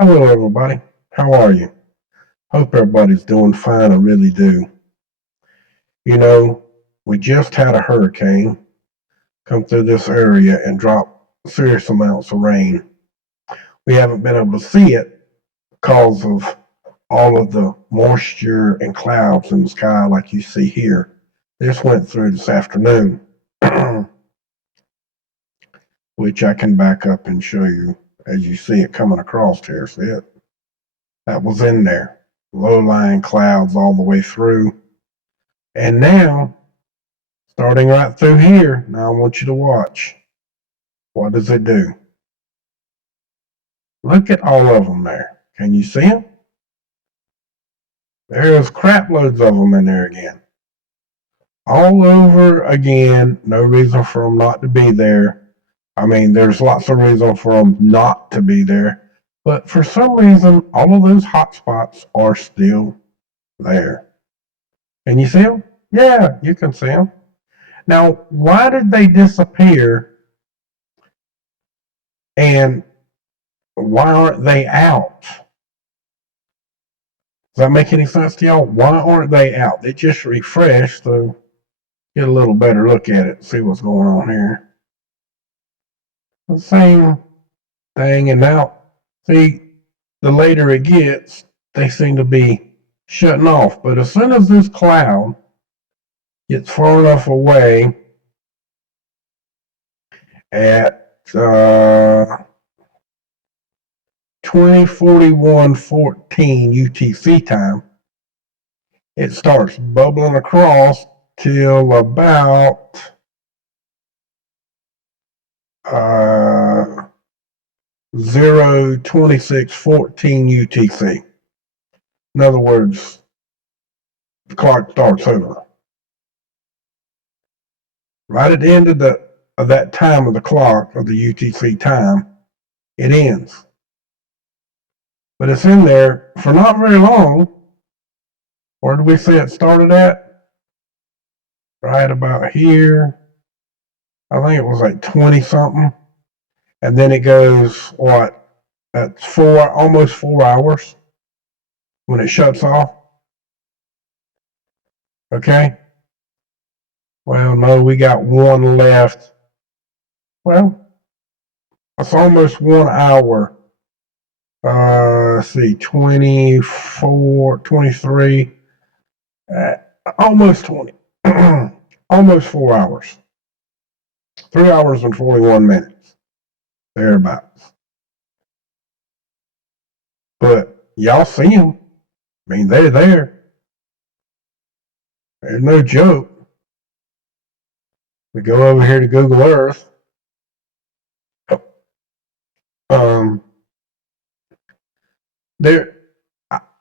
Hello, everybody. How are you? Hope everybody's doing fine. I really do. You know, we just had a hurricane come through this area and drop serious amounts of rain. We haven't been able to see it because of all of the moisture and clouds in the sky, like you see here. This went through this afternoon, which I can back up and show you as you see it coming across here. See it? That was in there. Low-lying clouds all the way through. And now, starting right through here, now I want you to watch. What does it do? Look at all of them there. Can you see them? There's crap loads of them in there again. All over again, no reason for them not to be there. I mean, there's lots of reason for them not to be there. But for some reason, all of those hot spots are still there. Can you see them? Yeah, you can see them. Now, why did they disappear? And why aren't they out? Does that make any sense to y'all? Why aren't they out? They just refreshed, so get a little better look at it, see what's going on here. The same thing, and now, see, the later it gets, they seem to be shutting off. But as soon as this cloud gets far enough away at 2041:14 UTC time, it starts bubbling across till about 026:14 UTC. In other words, the clock starts over. Right at the end of that time of the clock, of the UTC time, it ends. But it's in there for not very long. Where did we say it started at? Right about here. I think it was like 20 something. And then it goes, what? That's almost 4 hours when it shuts off. Okay. Well, no, we got one left. Well, it's almost 1 hour. Let's see, 24, 23, almost 20, almost 4 hours. 3 hours and 41 minutes, thereabouts. But y'all see them. I mean, they're there. There's no joke. We go over here to Google Earth.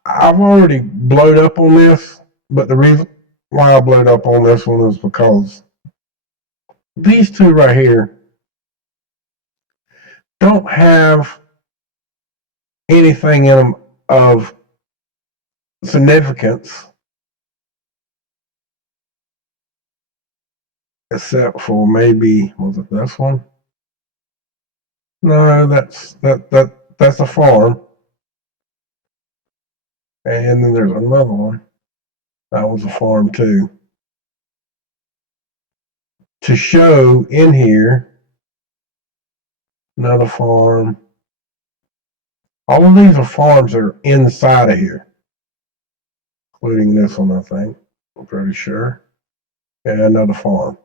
I've already blowed up on this, but the reason why I blowed up on this one is because these two right here don't have anything in them of significance except for maybe, was it this one? No, that's a farm. And then there's another one. That was a farm too. To show in here, another farm. All of these are farms that are inside of here, including this one, I think. I'm pretty sure. And another farm.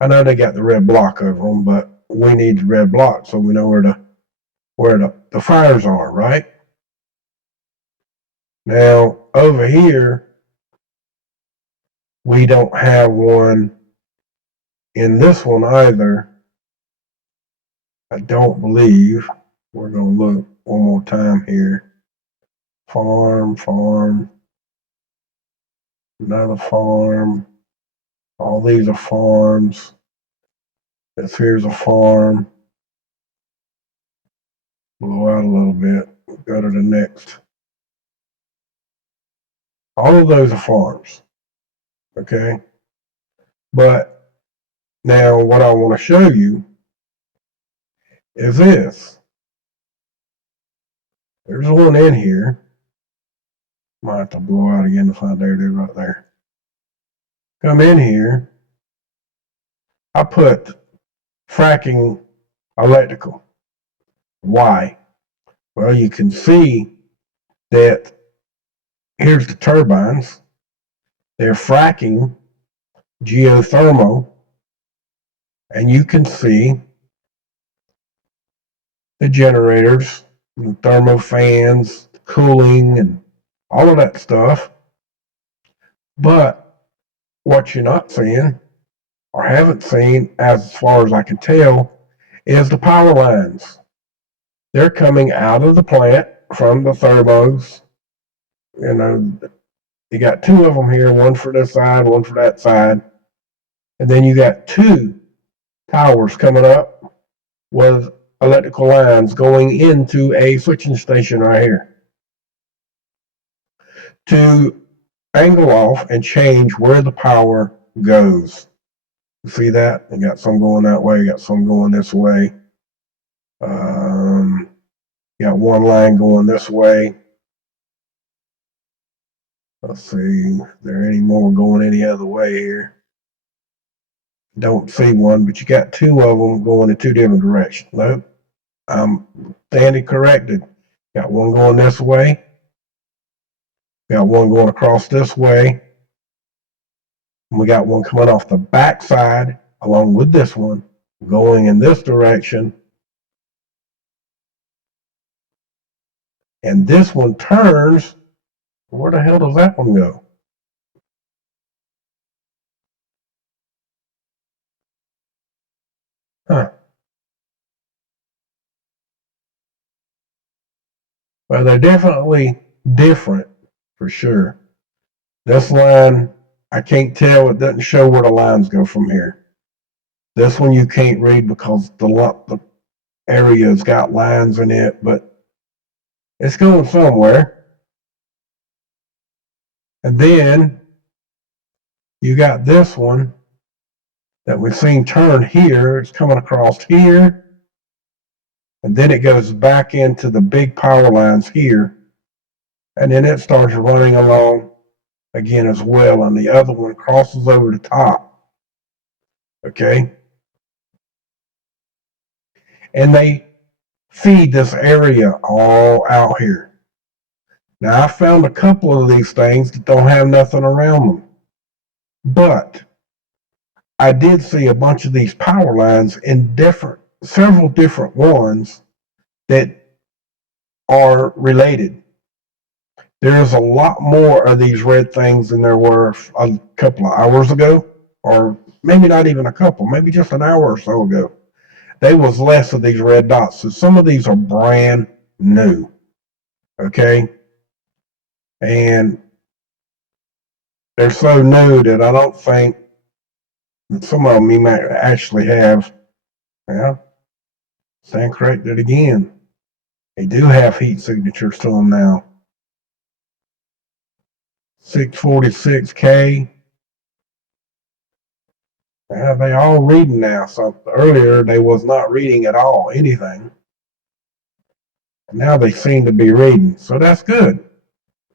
I know they got the red block over them, but we need the red block so we know where the fires are, right? Now, over here, we don't have one in this one either. I don't believe. We're going to look one more time here. Farm, another farm. All these are farms. This here's a farm. Blow out a little bit. Go to the next. All of those are farms. Okay? But now what I want to show you is this. There's one in here. Might have to blow out again to find. There it is right there. Come in here. I put fracking electrical. Why? Well, you can see that here's the turbines. They're fracking geothermal, and you can see the generators, the thermo fans, cooling, and all of that stuff. But what you're not seeing, or haven't seen, as far as I can tell, is the power lines. They're coming out of the plant from the thermos. You know, you got two of them here, one for this side, one for that side. And then you got two towers coming up with electrical lines going into a switching station right here to angle off and change where the power goes. You see that? You got some going that way, you got some going this way. You got one line going this way. Let's see, is there any more going any other way here? Don't see one, but you got two of them going in two different directions. Nope, I'm standing corrected. Got one going this way. Got one going across this way. And we got one coming off the back side along with this one going in this direction. And this one turns. Where the hell does that one go? Huh. Well, they're definitely different for sure. This line, I can't tell. It doesn't show where the lines go from here. This one you can't read because the area's got lines in it, but it's going somewhere. And then you got this one that we've seen turn here. It's coming across here. And then it goes back into the big power lines here. And then it starts running along again as well. And the other one crosses over the top. Okay. And they feed this area all out here. Now, I found a couple of these things that don't have nothing around them. But I did see a bunch of these power lines in several different ones that are related. There's a lot more of these red things than there were a couple of hours ago, or maybe not even a couple, maybe just an hour or so ago. There was less of these red dots. So some of these are brand new. Okay. And they're so new that I don't think that some of them you might actually have. Yeah, stand corrected again. They do have heat signatures to them now. 646K. Yeah, they all reading now. So earlier they was not reading at all, anything. Now they seem to be reading. So that's good.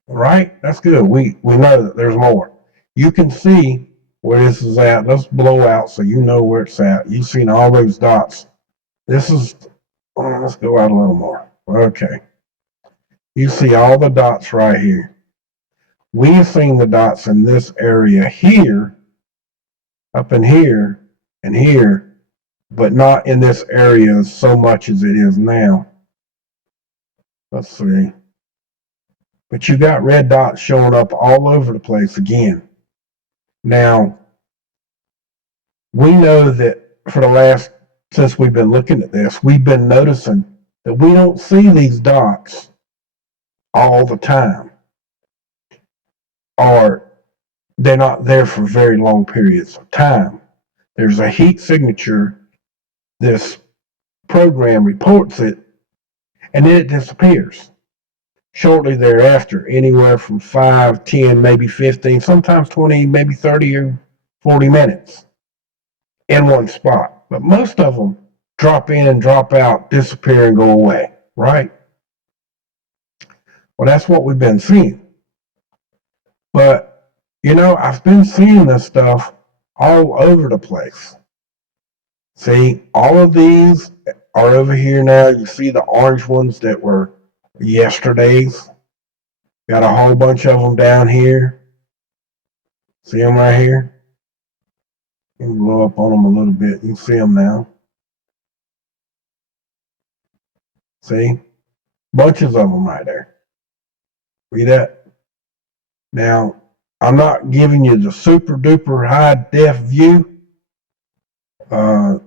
Right? That's good. We know that there's more. You can see where this is at. Let's blow out so you know where it's at. You've seen all those dots. This is, let's go out a little more. Okay. You see all the dots right here. We've seen the dots in this area here, up in here, and here, but not in this area so much as it is now. Let's see. But you got red dots showing up all over the place again. Now, we know that for the last, since we've been looking at this, we've been noticing that we don't see these dots all the time. Or they're not there for very long periods of time. There's a heat signature. This program reports it, and then it disappears. Shortly thereafter, anywhere from 5, 10, maybe 15, sometimes 20, maybe 30 or 40 minutes in one spot. But most of them drop in and drop out, disappear and go away, right? Well, that's what we've been seeing. But, I've been seeing this stuff all over the place. See, all of these are over here now. You see the orange ones that were yesterday's. Got a whole bunch of them down here. See them right here? You can blow up on them a little bit. You can see them now. See? Bunches of them right there. See that? Now, I'm not giving you the super duper high def view for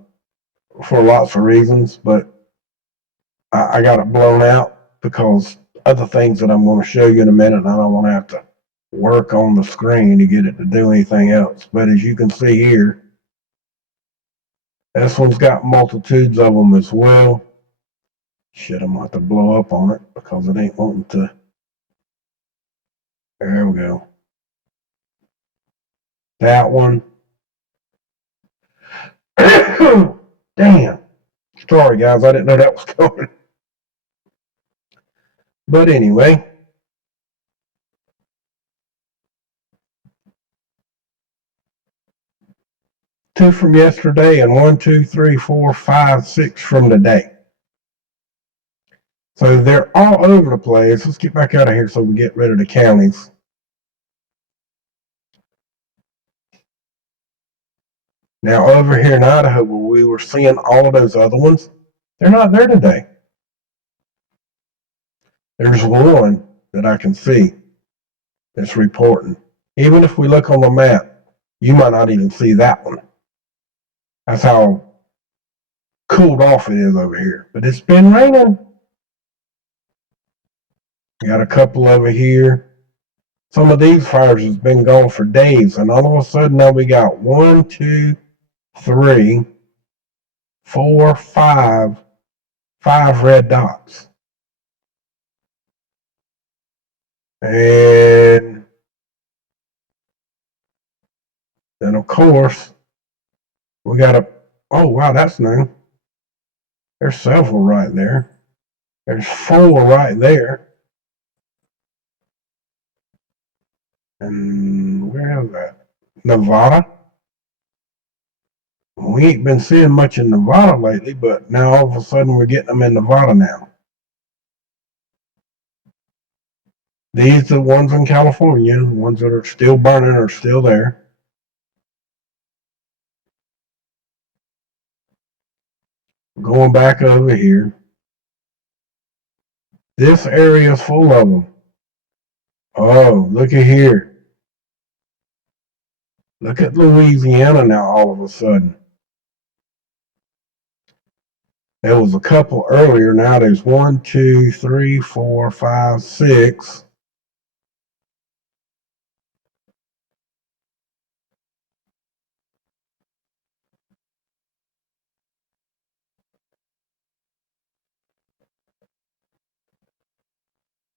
lots of reasons, but I got it blown out because other things that I'm going to show you in a minute, and I don't want to have to work on the screen to get it to do anything else. But as you can see here, this one's got multitudes of them as well. Shit, I'm going to have to blow up on it because it ain't wanting to. There we go. That one. Damn. Sorry, guys. I didn't know that was coming. But anyway. Two from yesterday and 1, 2, 3, 4, 5, 6 from today. So they're all over the place. Let's get back out of here so we get rid of the counties. Now over here in Idaho where we were seeing all of those other ones, they're not there today. There's one that I can see that's reporting. Even if we look on the map, you might not even see that one. That's how cooled off it is over here. But it's been raining. Got a couple over here. Some of these fires has been going for days, and all of a sudden now we got 1, 2, 3, 4, 5 red dots. And then of course we got a, oh wow, that's new. There's several right there. There's 4 right there. And where is that? Nevada. We ain't been seeing much in Nevada lately, but now all of a sudden we're getting them in Nevada now. These are the ones in California, the ones that are still burning are still there. Going back over here. This area is full of them. Oh, look at here. Look at Louisiana now all of a sudden. There was a couple earlier. Now there's 1, 2, 3, 4, 5, 6.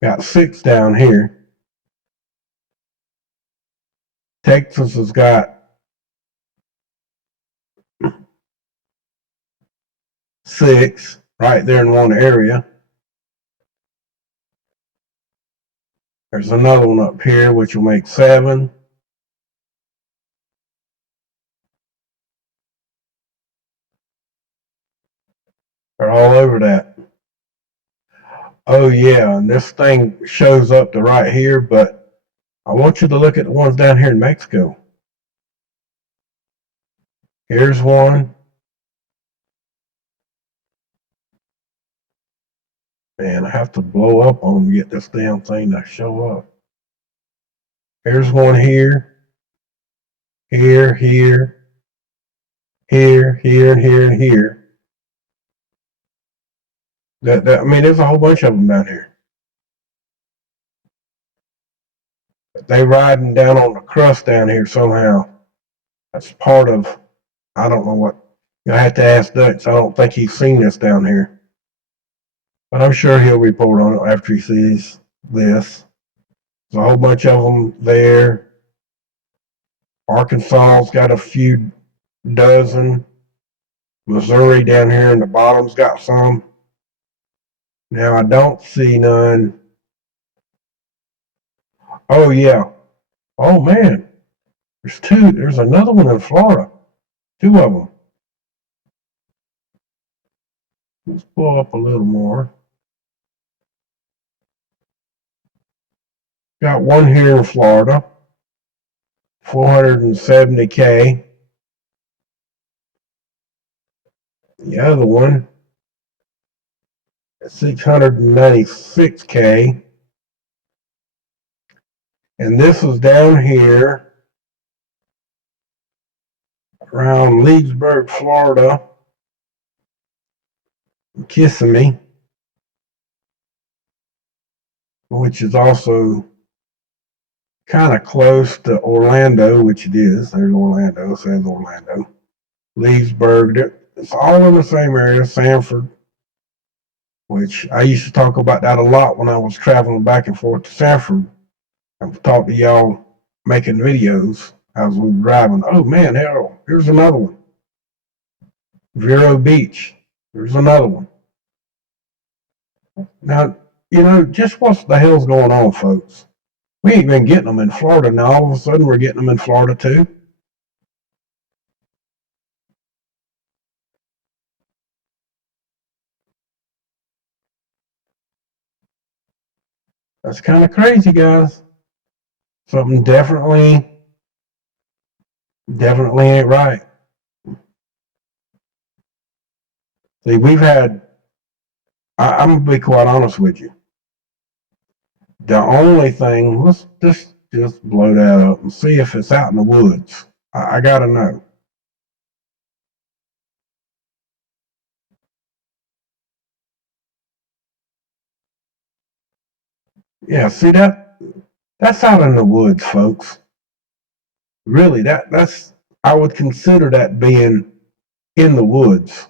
Got 6 down here. Texas has got 6 right there in one area. There's another one up here which will make 7. They're all over that. Oh yeah, and this thing shows up to right here, but I want you to look at the ones down here in Mexico. Here's one. Man, I have to blow up on them to get this damn thing to show up. Here's one here. Here, here. Here, here, and here, and here. I mean, there's a whole bunch of them down here. They riding down on the crust down here somehow. That's part of, I don't know what. I have to ask Dutch. I don't think he's seen this down here. But I'm sure he'll report on it after he sees this. There's a whole bunch of them there. Arkansas's got a few dozen. Missouri down here in the bottom's got some. Now I don't see none Oh yeah. Oh man. There's two. There's another one in Florida. Two of them. Let's pull up a little more. Got one here in Florida. 470K. The other one, 696K. And this was down here around Leesburg, Florida, Kissimmee, which is also kind of close to Orlando, which it is. There's Orlando, says Orlando. Leesburg, it's all in the same area. Sanford, which I used to talk about that a lot when I was traveling back and forth to Sanford. I've talked to y'all making videos as we were driving. Oh man, hell, here's another one. Vero Beach, here's another one. Now, just what the hell's going on, folks? We ain't been getting them in Florida. Now all of a sudden we're getting them in Florida too. That's kind of crazy, guys. Something definitely ain't right. See, we've had, I'm going to be quite honest with you. The only thing, let's just blow that up and see if it's out in the woods. I got to know. Yeah, see that's out in the woods, folks. Really, that's I would consider that being in the woods.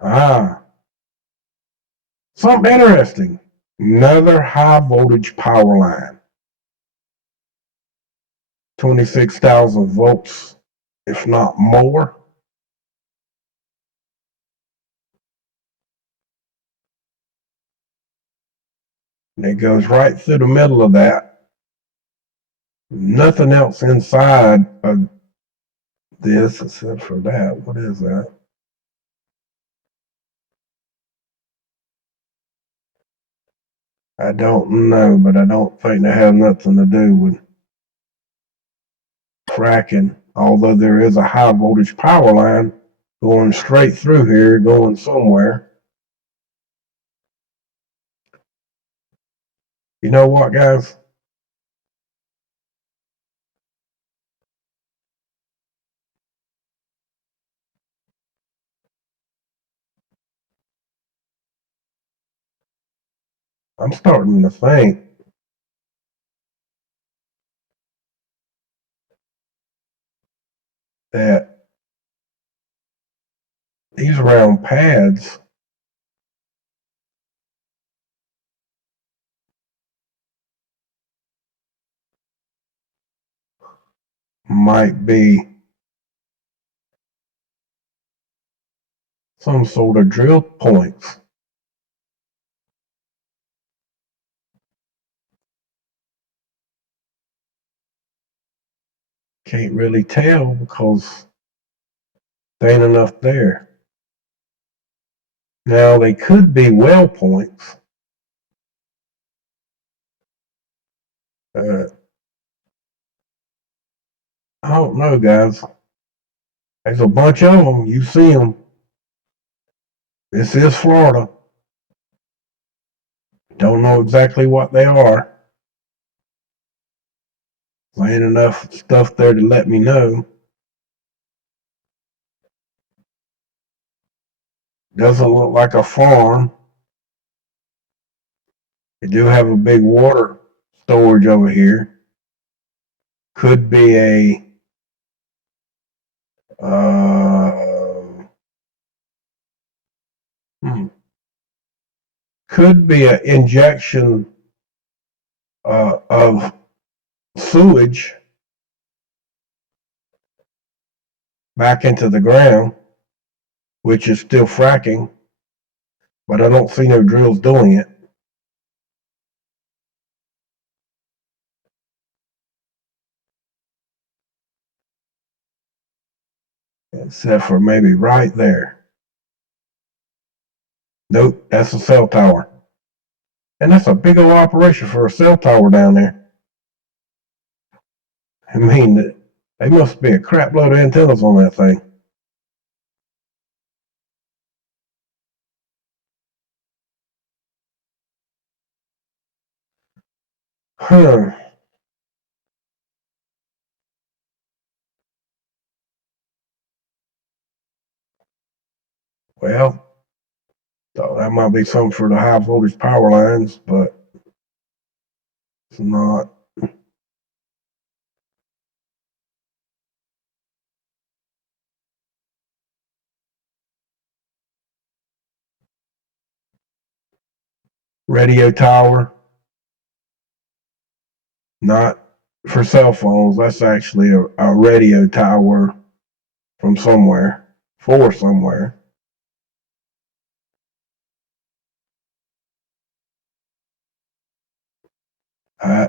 Ah, something interesting. Another high voltage power line. 26,000 volts, if not more. And it goes right through the middle of that. Nothing else inside of this except for that. What is that? I don't know, but I don't think that has nothing to do with fracking, although there is a high voltage power line going straight through here, going somewhere. You know what, guys? I'm starting to think that these round pads might be some sort of drill points. Can't really tell because there ain't enough there. Now they could be well points. I don't know, guys. There's a bunch of them. You see them. This is Florida. Don't know exactly what they are. There ain't enough stuff there to let me know. Doesn't look like a farm. They do have a big water storage over here. Could be a could be an injection of sewage back into the ground. which is still fracking, but I don't see no drills doing it. Except for maybe right there. Nope, that's a cell tower. And that's a big old operation for a cell tower down there. I mean, they must be a crap load of antennas on that thing. Huh. Well, so that might be something for the high voltage power lines, but it's not. Radio tower, not for cell phones. That's actually a radio tower from somewhere, for somewhere.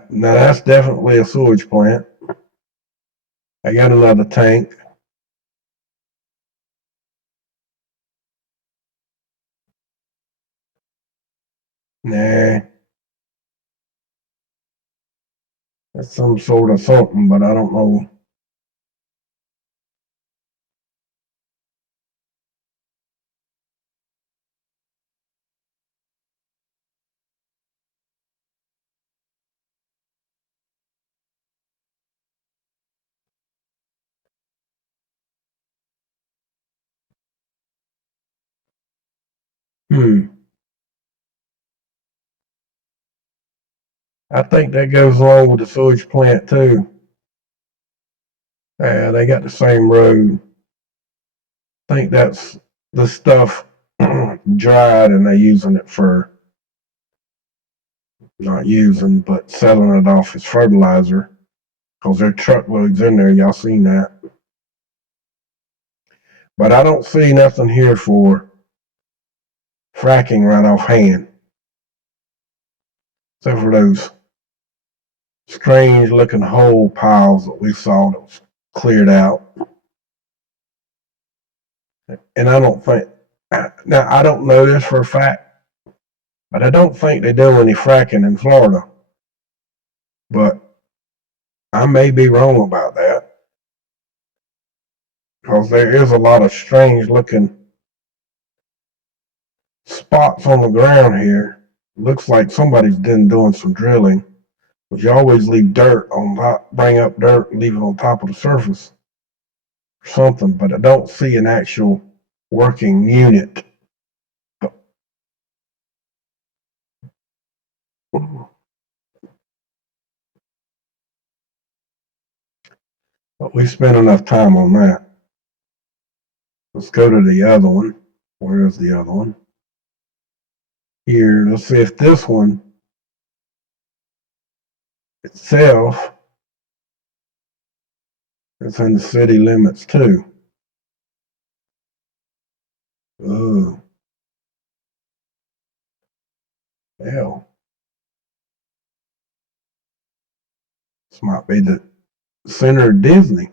Now that's definitely a sewage plant. I got another tank. Nah, that's some sort of something, but I don't know. I think that goes along with the sewage plant too. They got the same road. I think that's the stuff dried and they're using it for, not using, but selling it off as fertilizer. Because there are truckloads in there, y'all seen that. But I don't see nothing here for fracking right offhand. Except for those strange looking hole piles that we saw that was cleared out. And I don't think, now I don't know this for a fact, but I don't think they do any fracking in Florida. But I may be wrong about that. Because there is a lot of strange looking spots on the ground here. Looks like somebody's been doing some drilling. But you always leave dirt on top, bring up dirt and leave it on top of the surface or something. But I don't see an actual working unit. But we spent enough time on that. Let's go to the other one. Where is the other one? Here, let's see if this one itself is in the city limits too. Oh, hell. This might be the center of Disney.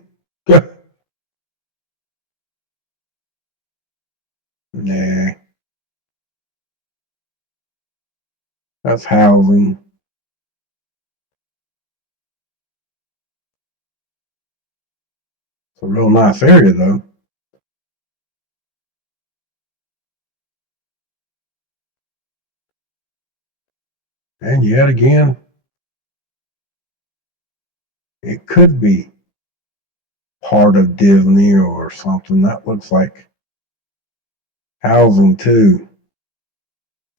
Nah, that's housing. It's a real nice area though. And yet again, it could be part of Disney or something. That looks like housing too.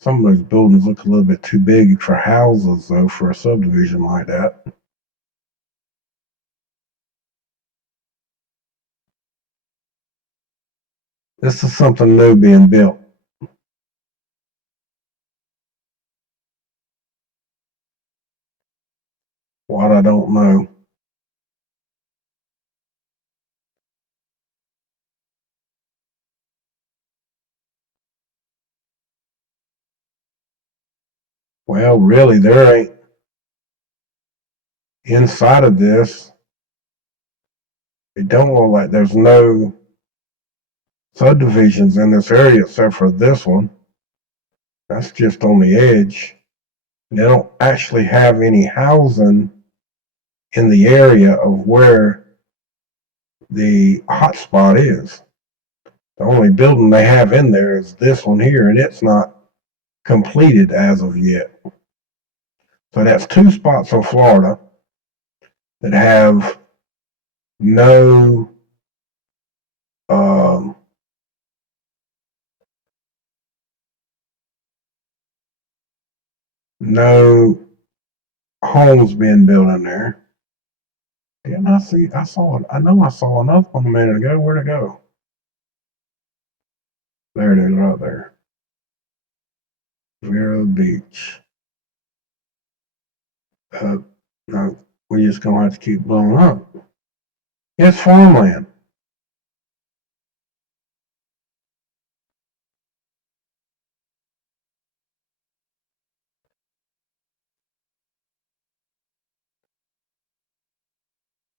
Some of those buildings look a little bit too big for houses though, for a subdivision like that. This is something new being built. What, I don't know. Well, really, there ain't inside of this. It don't look like there's no subdivisions in this area except for this one. That's just on the edge. They don't actually have any housing in the area of where the hotspot is. The only building they have in there is this one here, and it's not completed as of yet. So that's two spots in Florida that have no no homes being built in there. Didn't I see? I saw it. I know I saw another one a minute ago. Where'd it go? There it is, right there. Vero Beach. No, we're just gonna have to keep blowing up. It's farmland.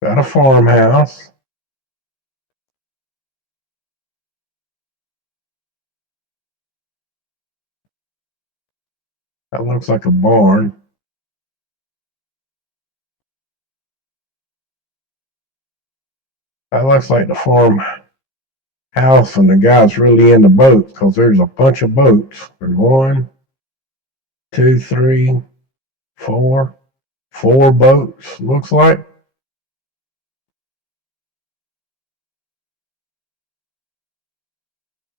Got a farmhouse. That looks like a barn. That looks like the farmhouse, and the guy's really into boats because there's a bunch of boats. There's 1, 2, 3, 4, 4 boats. Looks like.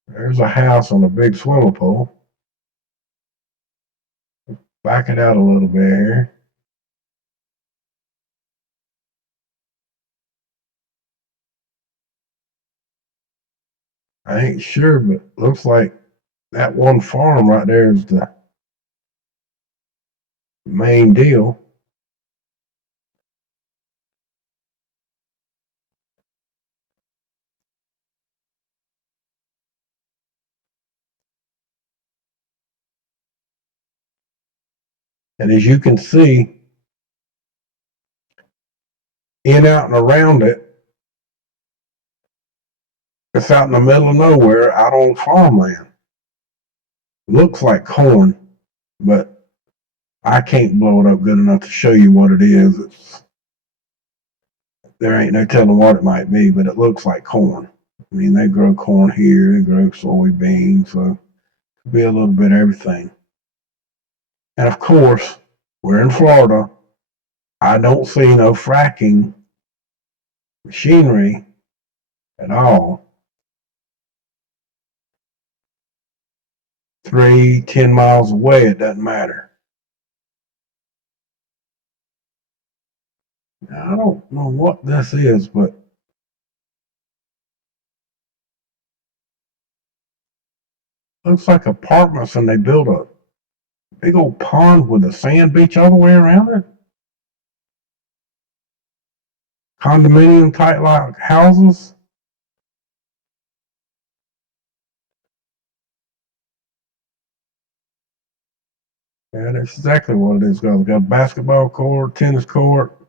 There's a house on a big swimming pool. Back it out a little bit here. I ain't sure, but looks like that one farm right there is the main deal. And as you can see, in, out, and around it, it's out in the middle of nowhere, out on farmland. Looks like corn, but I can't blow it up good enough to show you what it is. There ain't no telling what it might be, but it looks like corn. I mean, they grow corn here, they grow soybeans, so it could be a little bit of everything. And of course, we're in Florida. I don't see no fracking machinery at all. 3, 10 miles away, it doesn't matter. Now, I don't know what this is, but looks like apartments, and they built a big old pond with a sand beach all the way around it. Condominium type like houses. Yeah, that's exactly what it is. Got a basketball court, tennis court.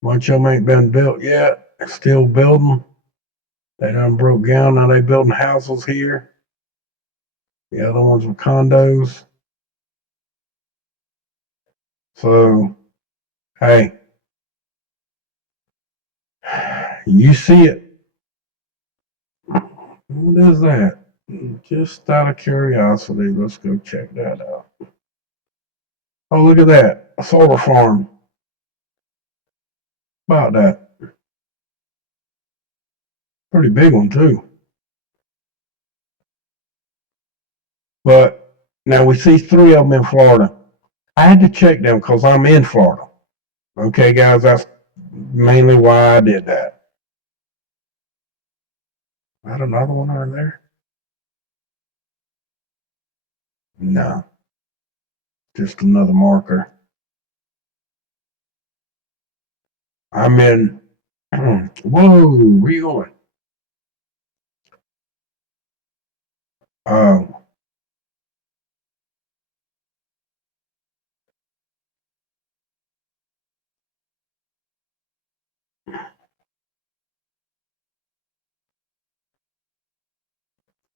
Bunch of them ain't been built yet. They're still building. They done broke down. Now they building houses here. The other ones were condos. So, hey, you see it. What is that? Just out of curiosity, let's go check that out. Oh, look at that. A solar farm. About that. Pretty big one, too. But now we see 3 of them in Florida. I had to check them because I'm in Florida. Okay, guys, that's mainly why I did that. Got another one over there? No, just another marker. I'm in. Whoa, where you going?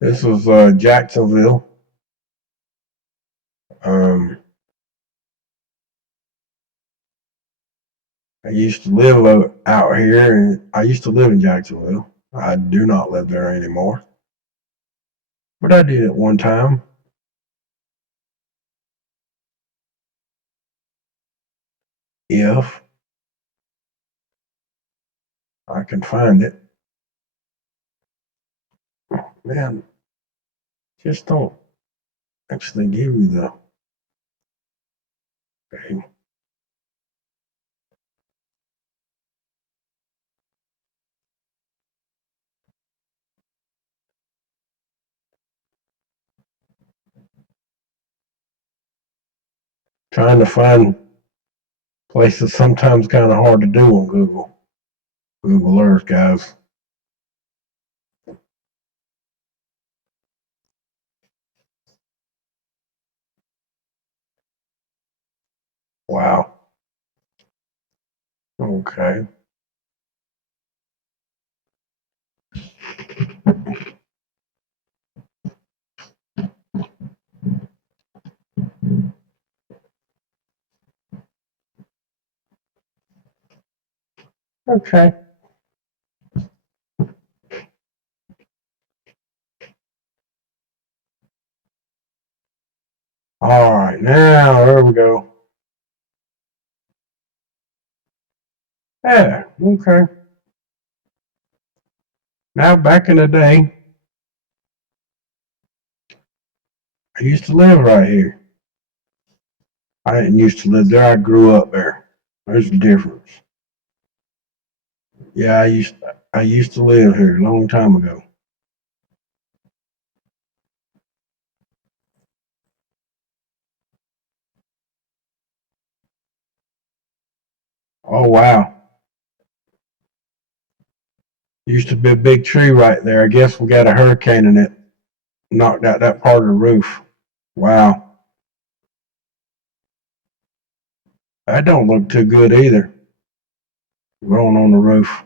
This was Jacksonville. I used to live out here, and I used to live in Jacksonville. I do not live there anymore, but I did at one time. If I can find it, man, just don't actually give you the. Okay. Trying to find places sometimes kind of hard to do on Google Earth, guys. Wow. Okay. Okay. All right. Now, there we go. Yeah. Okay. Now, back in the day, I used to live right here. I didn't used to live there. I grew up there. There's a difference. Yeah, I used to live here a long time ago. Oh wow. Used to be a big tree right there. I guess we got a hurricane and it knocked out that part of the roof. Wow. That don't look too good either. Growing on the roof.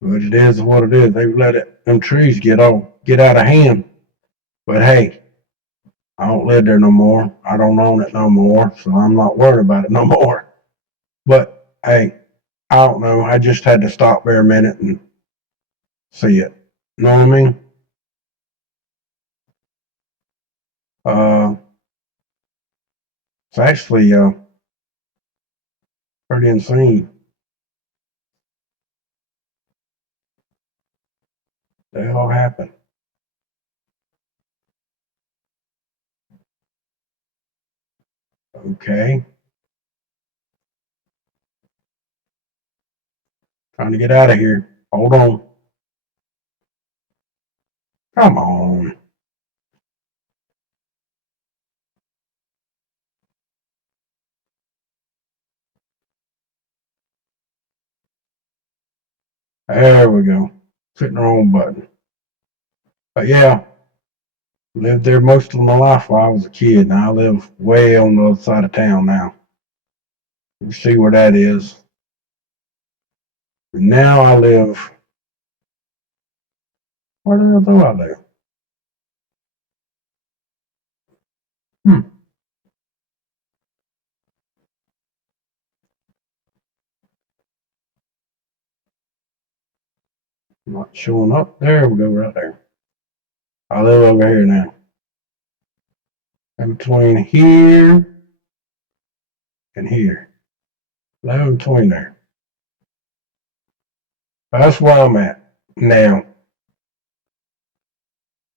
But it is what it is. They've let them trees get out of hand. But hey, I don't live there no more. I don't own it no more, so I'm not worried about it no more. But hey, I don't know. I just had to stop there a minute and see it. You know what I mean? Uh, it's actually pretty insane. The hell happened? Okay, trying to get out of here. Hold on. Come on. There we go. Hitting the wrong button. But yeah, lived there most of my life while I was a kid. Now I live way on the other side of town now. You see where that is. And now I live. Where the hell do I live? Hmm. Not showing up. There we go, right there. I live over here now. In between here and here. Live in between there. That's where I'm at now.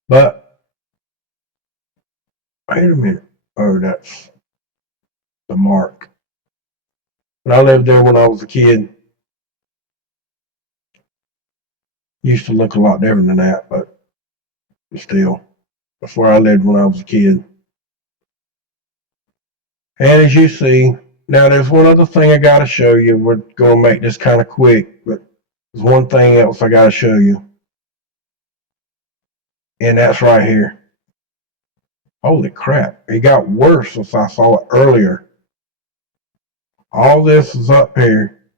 But wait a minute. Oh, that's the mark. But I lived there when I was a kid. Used to look a lot different than that, but still, that's where I lived when I was a kid. And as you see, now there's one other thing I got to show you. We're going to make this kind of quick, but There's one thing else I got to show you, and that's right here. Holy crap, it got worse since I saw it earlier. All this is up here.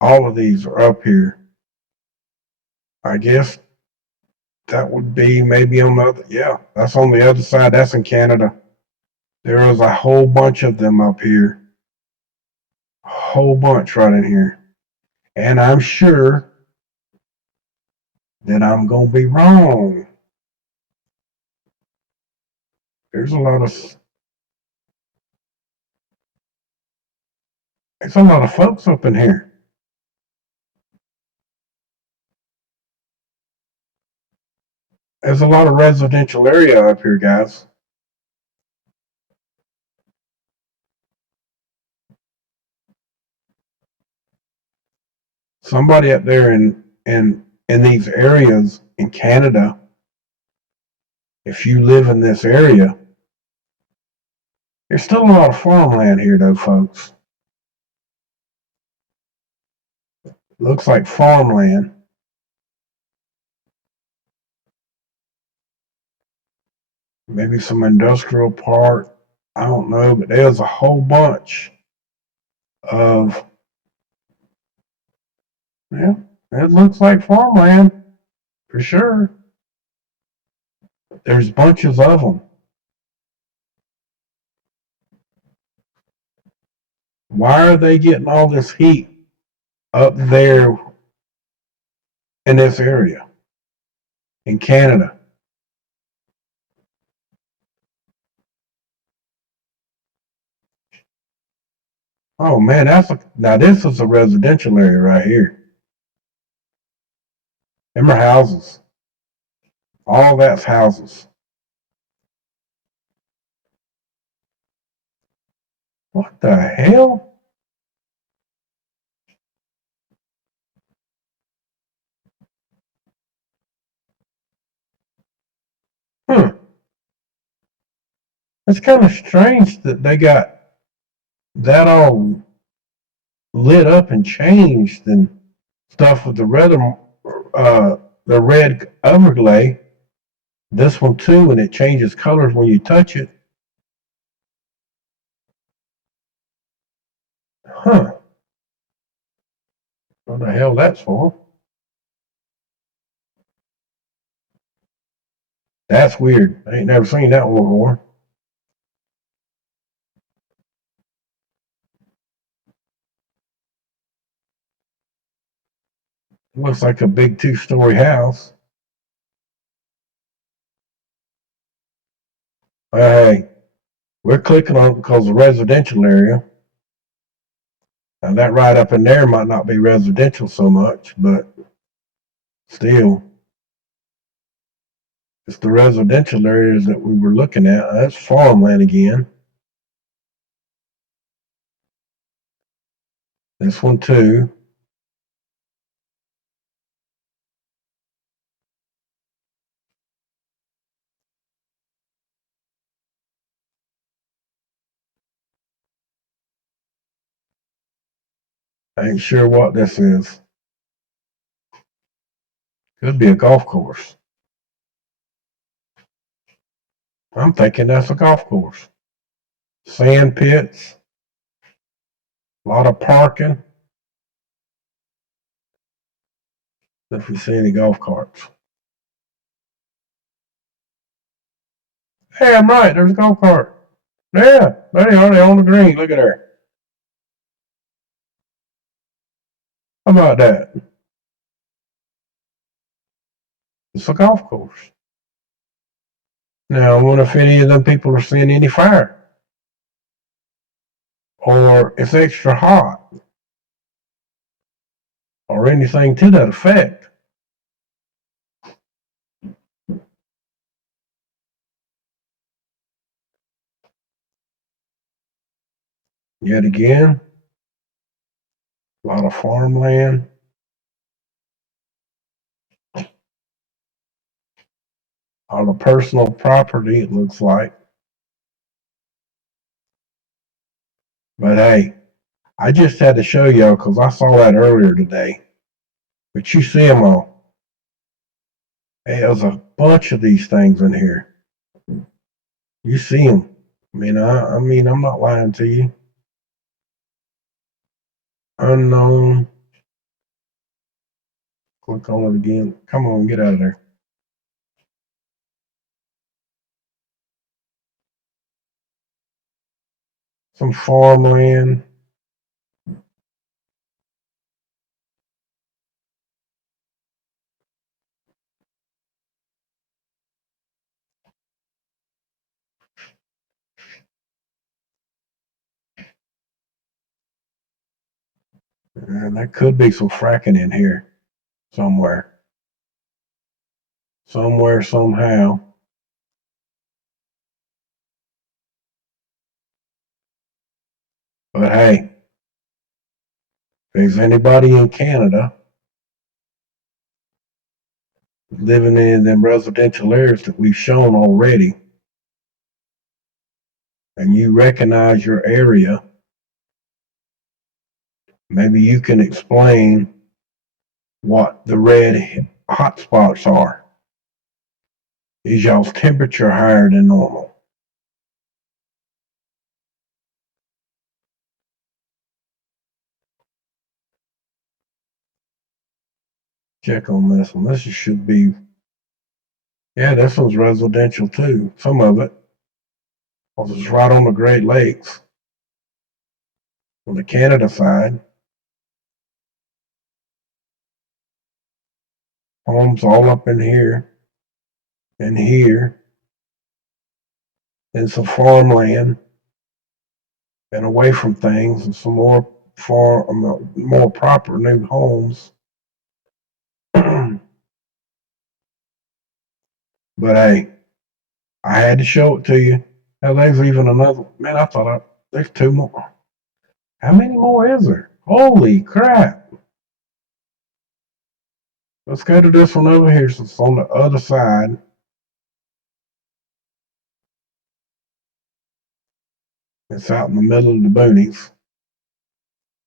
All of these are up here. I guess that would be maybe on the other, yeah, that's on the other side. That's in Canada. There is a whole bunch of them up here. A whole bunch right in here. And I'm sure that I'm going to be wrong. There's a lot of folks up in here. There's a lot of residential area up here, guys. Somebody up there in these areas in Canada, if you live in this area, there's still a lot of farmland here though, folks. Looks like farmland. Maybe some industrial park. I don't know, but there's a whole bunch of, yeah, it looks like farmland for sure. There's bunches of them. Why are they getting all this heat up there in this area in Canada? Oh man, now this is a residential area right here. Them are houses. All that's houses. What the hell? It's kind of strange that they got that all lit up and changed and stuff with the red overlay. This one too, and it changes colors when you touch it. Huh. What the hell that's for? That's weird. I ain't never seen that one before. Looks like a big 2-story house. Hey, we're clicking on it because of residential area. Now that right up in there might not be residential so much, but still, it's the residential areas that we were looking at. That's farmland again. This one too. I ain't sure what this is. Could be a golf course. I'm thinking that's a golf course. Sand pits. A lot of parking. If we see any golf carts. Hey, I'm right. There's a golf cart. Yeah, there they are. They're on the green. Look at there. How about that? It's a golf course. Now, I wonder if any of them people are seeing any fire. Or it's extra hot. Or anything to that effect. Yet again, a lot of farmland. On a personal property, it looks like. But hey, I just had to show y'all because I saw that earlier today. But you see them all. Hey, there's a bunch of these things in here. You see them. I mean, I'm not lying to you. Unknown. Click on it again. Come on, get out of there. Some farmland. And there could be some fracking in here somewhere. Somewhere, somehow. But hey, if there's anybody in Canada living in them residential areas that we've shown already, and you recognize your area, maybe you can explain what the red hotspots are. Is y'all's temperature higher than normal? Check on this one. This should be, yeah, this one's residential too. Some of it. Because it's right on the Great Lakes on the Canada side. Homes all up in here and here. And some farmland and away from things and some more more proper new homes. But hey, I had to show it to you. Now there's even another. Man, I thought there's two more. How many more is there? Holy crap! Let's go to this one over here, since it's on the other side. It's out in the middle of the boonies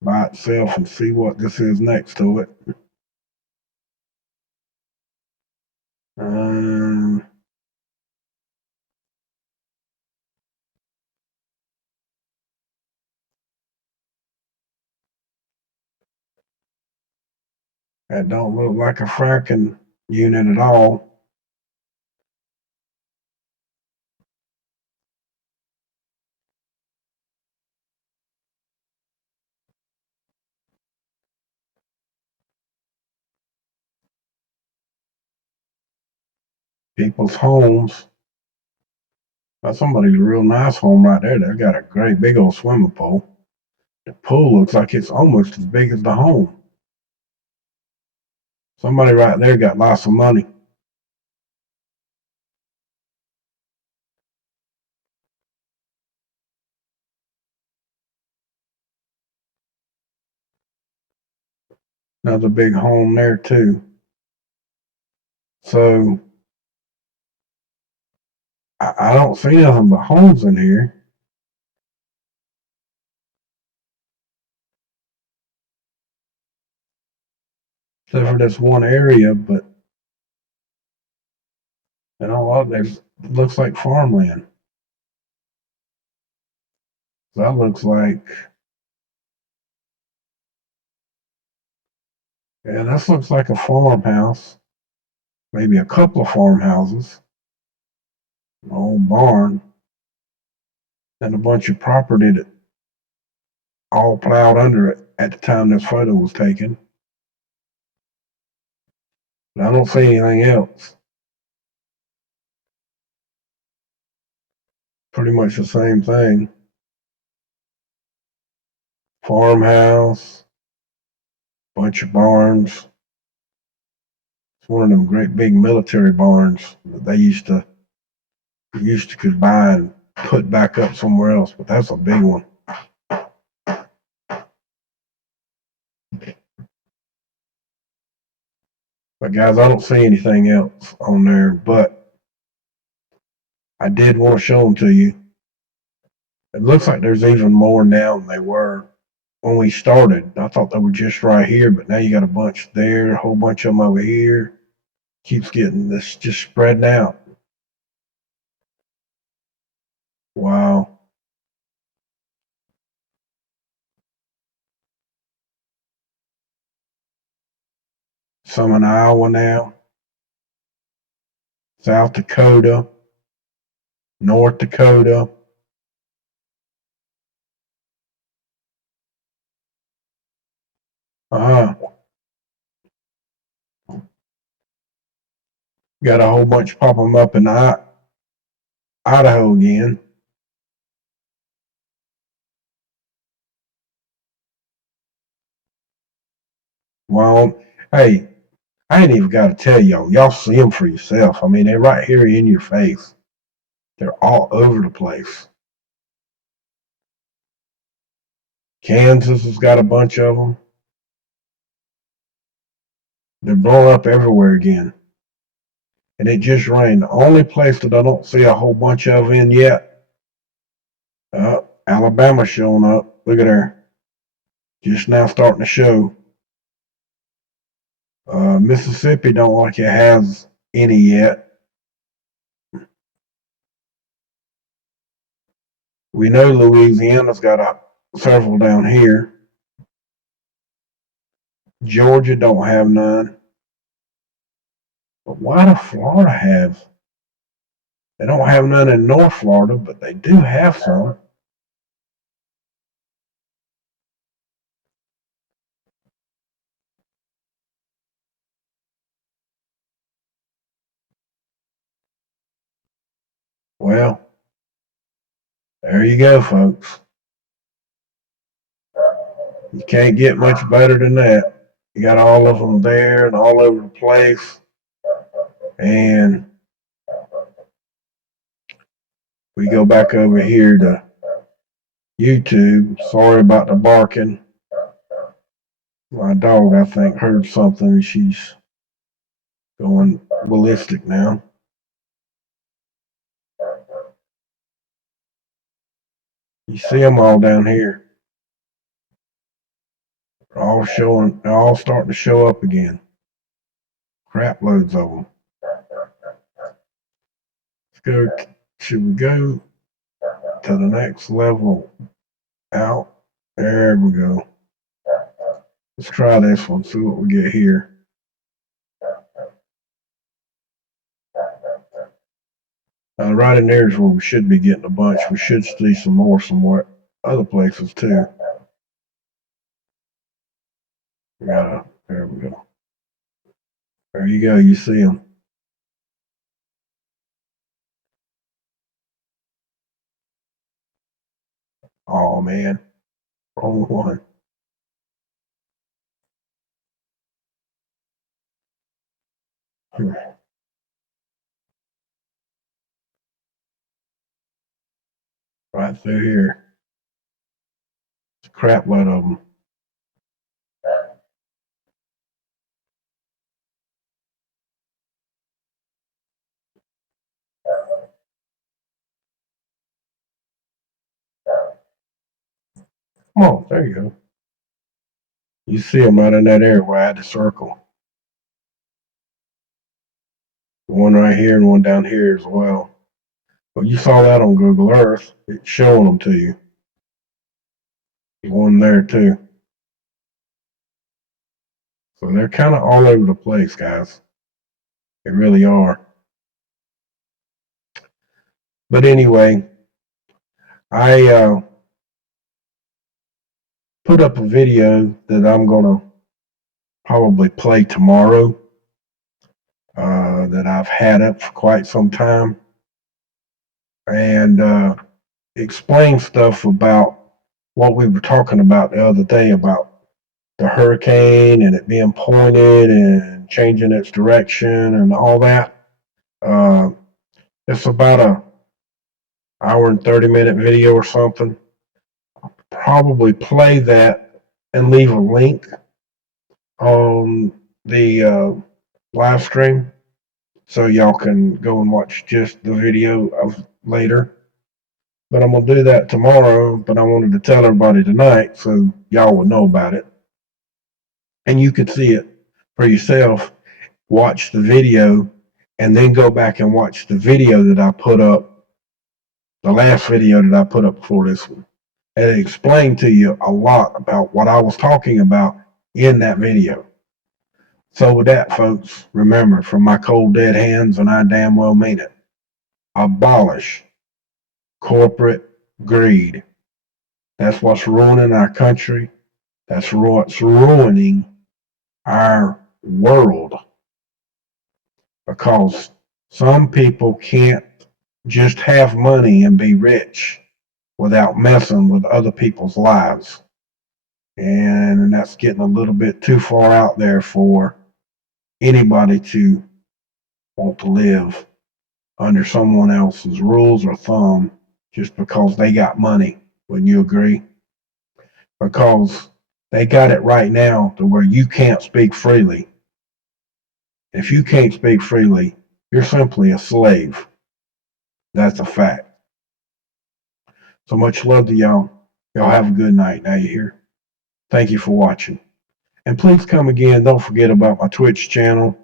by itself, and see what this is next to it. That don't look like a fracking unit at all. People's homes. That's somebody's real nice home right there. They've got a great big old swimming pool. The pool looks like it's almost as big as the home. Somebody right there got lots of money. Another big home there too. So I don't see nothing but homes in here. Except for this one area, but you know what? There's looks like farmland. That looks like, yeah, this looks like a farmhouse. Maybe a couple of farmhouses. An old barn. And a bunch of property that all plowed under it at the time this photo was taken. But I don't see anything else. Pretty much the same thing. Farmhouse, bunch of barns. It's one of them great big military barns that they used to could buy and put back up somewhere else, but that's a big one. But guys, I don't see anything else on there, but I did want to show them to you. It looks like there's even more now than they were. when we started. I thought they were just right here, but now you got a bunch there, a whole bunch of them over here. Keeps getting this just spreading out. Wow. Some in Iowa now, South Dakota, North Dakota. Uh, got a whole bunch popping up in Idaho again. Well, hey, I ain't even got to tell y'all. Y'all see them for yourself. I mean, they're right here in your face. They're all over the place. Kansas has got a bunch of them. They're blowing up everywhere again. And it just rained. The only place that I don't see a whole bunch of in yet, Alabama showing up. Look at her. Just now starting to show. Mississippi don't like it has any yet. We know Louisiana's got several down here. Georgia don't have none. But why does Florida have? They don't have none in North Florida, but they do have some. Well, there you go, folks. You can't get much better than that. You got all of them there and all over the place. And we go back over here to YouTube. Sorry about the barking. My dog, I think, heard something and she's going ballistic now. You see them all down here. They're all starting to show up again. Crap loads of them. Should we go to the next level out? There we go. Let's try this one, see what we get here. Right in there is where we should be getting a bunch. We should see some more somewhere, other places too. There we go. There you go, you see them. Oh man, wrong one. Right through here. It's a crap load of them. Come on, there you go. You see them right in that area where I had the circle. One right here and one down here as well. But you saw that on Google Earth. It's showing them to you. One there too. So they're kind of all over the place, guys. They really are. But anyway, I put up a video that I'm going to probably play tomorrow that I've had up for quite some time. And explain stuff about what we were talking about the other day about the hurricane and it being pointed and changing its direction and all that. It's about a hour and 30-minute video or something. I'll probably play that and leave a link on the live stream so y'all can go and watch just the video of later. but I'm going to do that tomorrow. But I wanted to tell everybody tonight so y'all would know about it. And you could see it for yourself. Watch the video and then go back and watch the video that I put up, the last video that I put up before this one. And it explained to you a lot about what I was talking about in that video. So with that, folks, remember, from my cold dead hands, and I damn well mean it, abolish corporate greed. That's what's ruining our country. That's what's ruining our world. Because some people can't just have money and be rich without messing with other people's lives. And that's getting a little bit too far out there for anybody to want to live under someone else's rules or thumb just because they got money. Wouldn't you agree? Because they got it right now to where you can't speak freely. If you can't speak freely, you're simply a slave. That's a fact. So much love to y'all. Y'all have a good night. Now you hear? Thank you for watching. And please come again. Don't forget about my Twitch channel,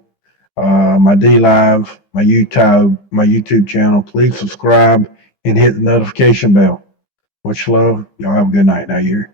my DLive, my YouTube channel. Please subscribe and hit the notification bell. Much love. Y'all have a good night. Now you hear?